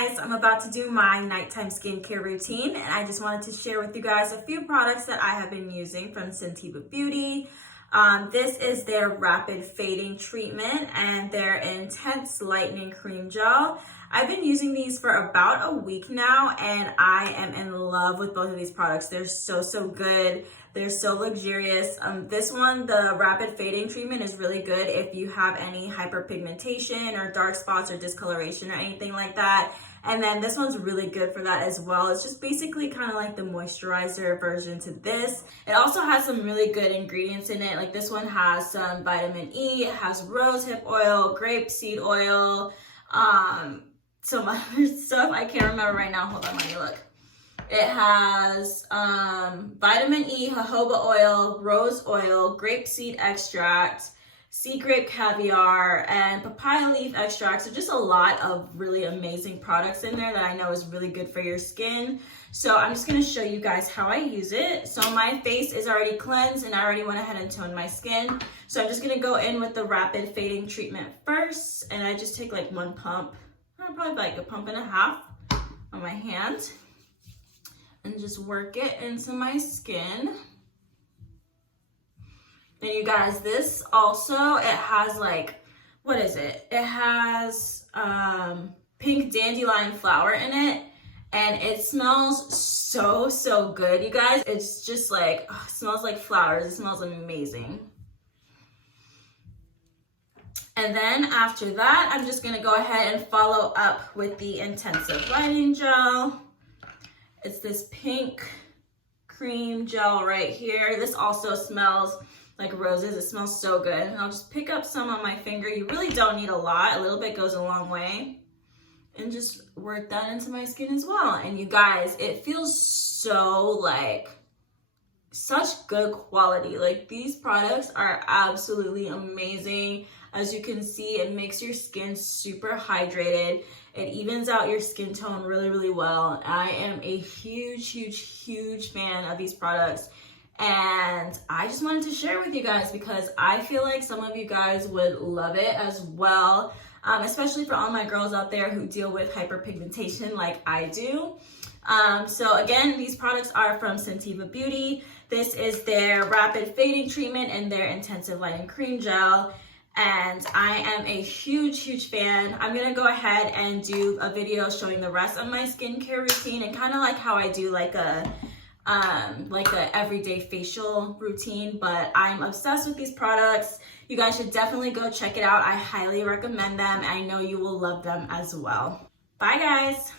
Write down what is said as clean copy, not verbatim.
guys, I'm about to do my nighttime skincare routine and I just wanted to share with you guys a few products that I have been using from Santeva Beauty. This is their rapid fading treatment and their intense lightening cream gel. I've been using these for about a week now and I am in love with both of these products. They're so good. They're so luxurious. This one, the rapid fading treatment, is really good if you have any hyperpigmentation or dark spots or discoloration or anything like that. And then this one's really good for that as well. It's just basically kind of like the moisturizer version to this. It also has some really good ingredients in it. Like this one has some vitamin E, it has rosehip oil, grapeseed oil, some other stuff I can't remember right now. Hold on, let me look. It has vitamin E, jojoba oil, rose oil, grapeseed extract, sea grape caviar, and papaya leaf extract. So just a lot of really amazing products in there that I know is really good for your skin. So I'm just gonna show you guys how I use it. So my face is already cleansed and I already went ahead and toned my skin. So I'm just gonna go in with the rapid fading treatment first. And I just take like one pump, probably like a pump and a half on my hand. And just work it into my skin. And you guys, this also, it has like, what is it? It has pink dandelion flower in it. And it smells so good, you guys. It's just like, oh, it smells like flowers. It smells amazing. And then after that, I'm just gonna go ahead and follow up with the intensive lighting gel. It's this pink cream gel right here. This also smells like roses. It smells so good. And I'll just pick up some on my finger. You really don't need a lot. A little bit goes a long way. And just work that into my skin as well. And you guys, it feels so like such good quality. Like these products are absolutely amazing. As you can see, it makes your skin super hydrated. It evens out your skin tone really well. I am a huge fan of these products. And I just wanted to share with you guys because I feel like some of you guys would love it as well. Especially for all my girls out there who deal with hyperpigmentation like I do. So again, these products are from Santeva Beauty. This is their rapid fading treatment and their intensive lighting cream gel. And I am a huge fan. I'm gonna go ahead and do a video showing the rest of my skincare routine and kind of like how I do like a everyday facial routine, but I'm obsessed with these products. You guys should definitely go check it out. I highly recommend them. I know you will love them as well. Bye guys.